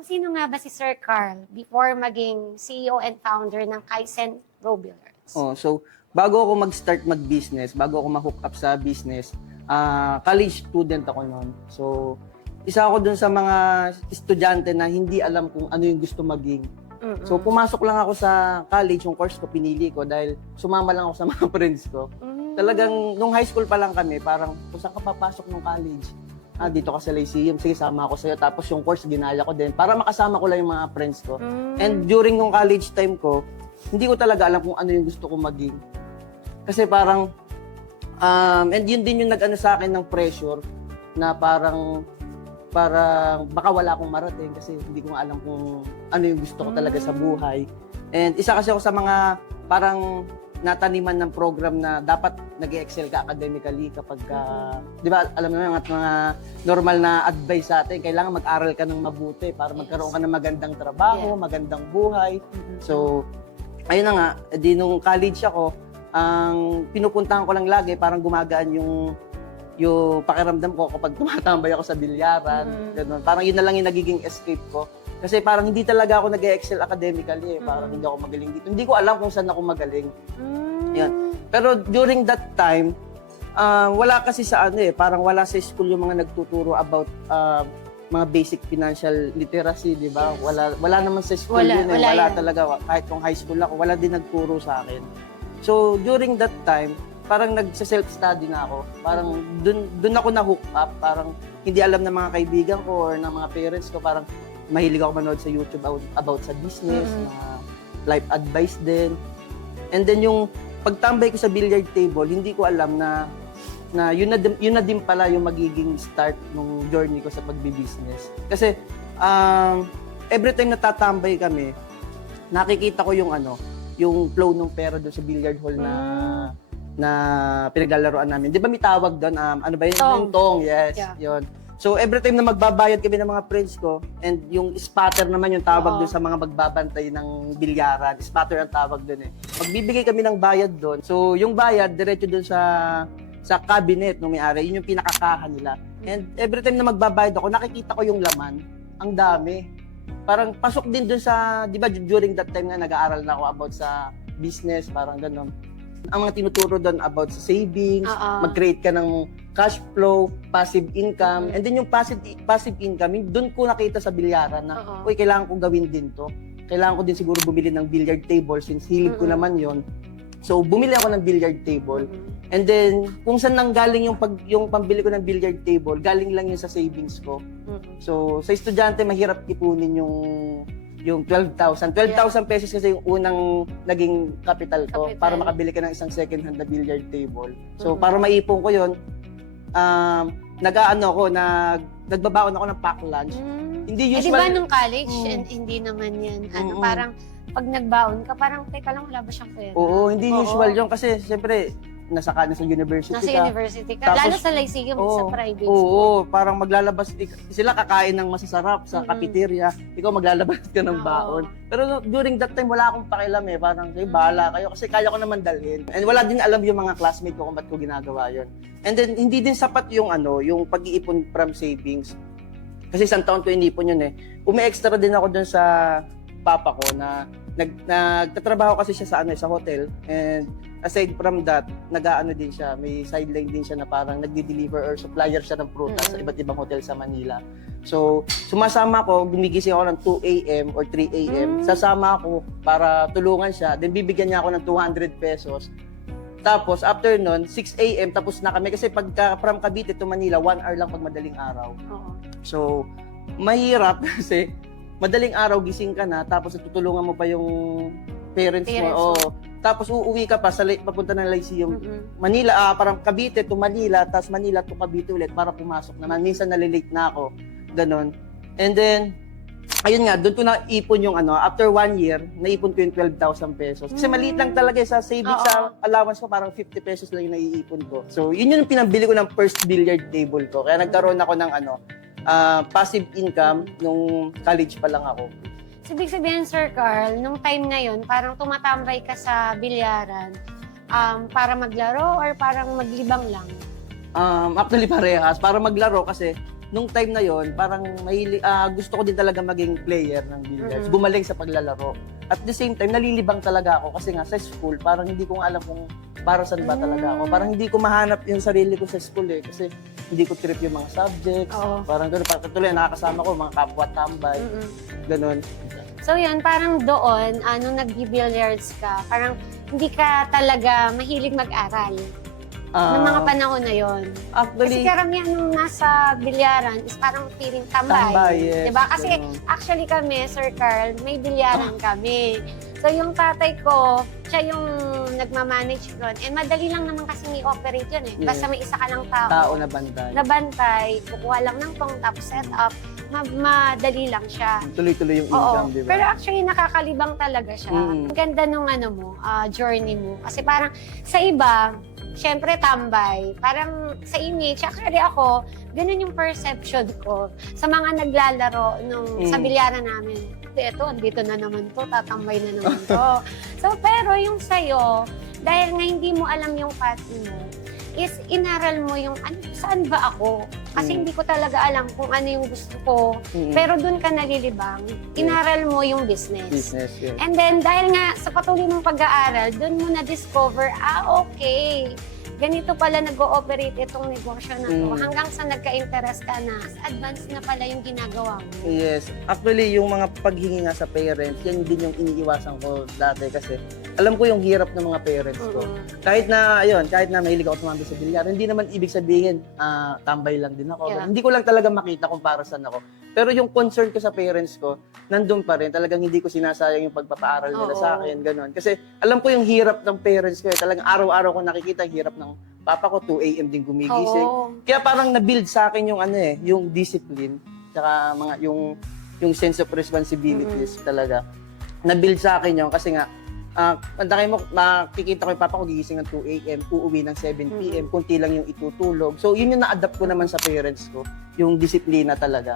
kung sino nga ba si Sir Carl before maging CEO and founder ng Kaizen Pro Billiards. So bago ako mag-start mag-business, bago ako ma-hook up sa business, college student ako noon. So isa ako dun sa mga estudyante na hindi alam kung ano yung gusto maging. So pumasok lang ako sa college, yung course ko pinili ko dahil sumama lang ako sa mga friends ko. Talagang nung high school pa lang kami, parang kung saan ka papasok ng college? Dito ka sa Lyceum, sige sama ako sa'yo. Tapos yung course ginaya ko din para makasama ko lang yung mga friends ko. And during nung college time ko, hindi ko talaga alam kung ano yung gusto ko maging. Kasi parang, and yun din yung nag-ano sa akin ng pressure na parang baka wala akong marating kasi hindi ko alam kung ano yung gusto ko talaga sa buhay. And isa kasi ako sa mga parang nataniman ng program na dapat nag-excel ka academically kapag, di ba, alam naman mga normal na advice sa atin, kailangan mag-aral ka ng mabuti para magkaroon ka ng magandang trabaho, magandang buhay. So, ayun na nga, di nung college ako, ang pinupuntahan ko lang lagi, parang gumagaan yung pakiramdam ko kapag tumatambay ako sa bilyaran. Ganun. Parang yun na lang yung nagiging escape ko. Kasi parang hindi talaga ako nag-excel academically. Parang hindi ako magaling dito. Hindi ko alam kung saan ako magaling. Yan. Pero during that time, wala kasi sa parang wala sa school yung mga nagtuturo about mga basic financial literacy, di ba? Wala naman sa school wala talaga. Kahit kung high school ako, wala din nagturo sa akin. So during that time, parang nag-self-study na ako. Parang dun ako na-hook up. Parang hindi alam ng mga kaibigan ko or ng mga parents ko. Parang mahilig ako manood sa YouTube about sa business, life advice din. And then yung pagtambay ko sa billiard table, hindi ko alam na yun na din pala yung magiging start ng journey ko sa pagbi-business. Kasi every time natatambay kami, nakikita ko yung flow ng pera doon sa billiard hall na pinaglalaroan namin. 'Di ba may tawag doon? Ano ba yun? Yung tong, yes. Yeah. Yun. So every time na magbabayad kami ng mga friends ko, and yung spatter naman yung tawag doon sa mga magbabantay ng bilyaran. Spatter ang tawag doon eh. Magbibigay kami ng bayad doon. So yung bayad diretso doon sa cabinet ng may-ari, yun yung pinakakahan nila. And every time na magbabayad ako, nakikita ko yung laman. Ang dami. Parang pasok din doon sa, 'di ba, during that time nga nag-aaral na ako about sa business, parang gano'n. Ang mga tinuturo doon about sa savings, mag-create ka ng cash flow, passive income, and then yung passive income, doon ko nakita sa bilyaran na, uy, kailangan ko gawin din to. Kailangan ko din siguro bumili ng billiard table since hilig ko naman yon. So, bumili ako ng billiard table. And then, kung saan nang galing yung pambili ko ng billiard table, galing lang yun sa savings ko. So, sa estudyante, mahirap ipunin yung 12,000. 12,000 pesos kasi yung unang naging capital ko para makabili ka ng isang second-hand na billiard table. So, para maipon ko yun, nagbabaon ako ng pack lunch. Hindi usual. Di ba nung college, hindi naman yan. Parang pag nagbaon ka, parang teka lang, wala ba siyang pera? Oo, hindi usual yun kasi siyempre, nasa university nasa ka. University ka. Lalo sa Lyceum, sa private school. Oo, parang maglalabas, sila kakain ng masasarap sa cafeteria, ikaw maglalabas ka ng baon. Pero during that time, wala akong pakialam eh. Parang, bahala kayo kasi kaya ko naman dalhin. And wala din alam yung mga classmate ko kung ba't ko ginagawa yun. And then, hindi din sapat yung yung pag-iipon from savings. Kasi isang taon ko inipon yun eh. Umi-extra din ako dun sa papa ko na nagtatrabaho kasi siya sa hotel, and aside from that, nag-aano din siya, may sideline din siya na parang nagde-deliver or supplier siya ng prutas sa iba't ibang hotel sa Manila. So, sumasama ako, gumigising ako ng 2 a.m. or 3 a.m. Sasama ako para tulungan siya, then bibigyan niya ako ng 200 pesos. Tapos, after nun, 6 a.m. tapos na kami. Kasi pagka from Cavite to Manila, 1 hour lang pag madaling araw. So, mahirap kasi madaling araw gising ka na, tapos tutulungan mo pa yung parents mo. Tapos uuwi ka pa papunta ng Lyceum. Manila, parang Cavite to Manila, tapos Manila to Cavite ulit para pumasok naman. Minsan nalilate na ako. Ganon. And then, ayun nga, doon ko naipon yung after 1 year, naipon ko yung 12,000 pesos. Kasi maliit lang talaga sa savings, sa allowance ko, parang 50 pesos lang yung naiipon ko. So, yun yung pinambili ko ng first billiard table ko. Kaya nagkaroon ako ng passive income nung college pa lang ako. So, ibig sabihin, Sir Carl, nung time na yun, parang tumatambay ka sa bilyaran para maglaro or parang maglibang lang? Actually, parehas. Para maglaro kasi nung time na yon parang gusto ko din talaga maging player ng billiards. Mm. Gumaling sa paglalaro. At the same time, nalilibang talaga ako kasi nga sa school, parang hindi ko nga alam kung para saan ba talaga ako. Parang hindi ko mahanap yung sarili ko sa school eh. Kasi hindi ko trip yung mga subjects. Oo. Parang gano'n. Parang tuloy, nakakasama ko, mga kapwa tambay. Gano'n. So yun, parang doon, nung nag-billiards ka, parang hindi ka talaga mahilig mag-aral ng mga panahon na yon. Kasi Actually, karamihan nung nasa bilyaran is parang feeling tambay. tambay, yes. Diba? Kasi Ganun. actually kami, Sir Carl, may bilyaran kami. So yung tatay ko, siya yung nagmamanage doon. And madali lang naman kasi i-operate yun eh. Yes. Basta may isa ka lang tao. Tao na bantay. Nabantay, kukuha lang ng tong, tapos set up, madali lang siya. Tuloy-tuloy yung Oo. income, di ba? Pero actually, nakakalibang talaga siya. Ang ganda nung journey mo. Kasi parang sa iba, syempre tambay. Parang sa image, actually ako, ganun yung perception ko sa mga naglalaro sa bilyaran namin. Ito, dito na naman to, tatambay na naman to. So, pero yung sa'yo, dahil nga hindi mo alam yung path mo, is inaral mo yung saan ba ako? Kasi hindi ko talaga alam kung ano yung gusto ko. Pero dun ka nalilibang, inaral mo yung business. Business, yes. And then, dahil nga sa patuloy mong pag-aaral, dun mo na-discover, okay, ganito pala nag-ooperate itong negosyo na to. Hanggang sa nagka-interest ka na, advance na pala yung ginagawa mo. Yes. Actually, yung mga paghingi nga sa parents, yan din yung iniiwasan ko dati kasi alam ko yung hirap ng mga parents ko. Kahit na mahilig ako tumambay sa bilyar, hindi naman ibig sabihin, tambay lang din ako. Yeah. Hindi ko lang talaga makita kung para saan ako. Pero yung concern ko sa parents ko, nandun pa rin. Talagang hindi ko sinasayang yung pagpapaaral nila sa akin, gano'n. Kasi alam ko yung hirap ng parents ko. Talagang araw-araw ko nakikita yung hirap ng papa ko, 2 a.m. din gumigising. Kaya parang na-build sa akin yung yung discipline, tsaka yung sense of responsibilities talaga. Na-build sa akin yun kasi nga, makikita ko yung papa ko gigising ng 2 a.m., uuwi ng 7 p.m., kunti lang yung itutulog. So, yun yung na-adapt ko naman sa parents ko, yung disiplina talaga.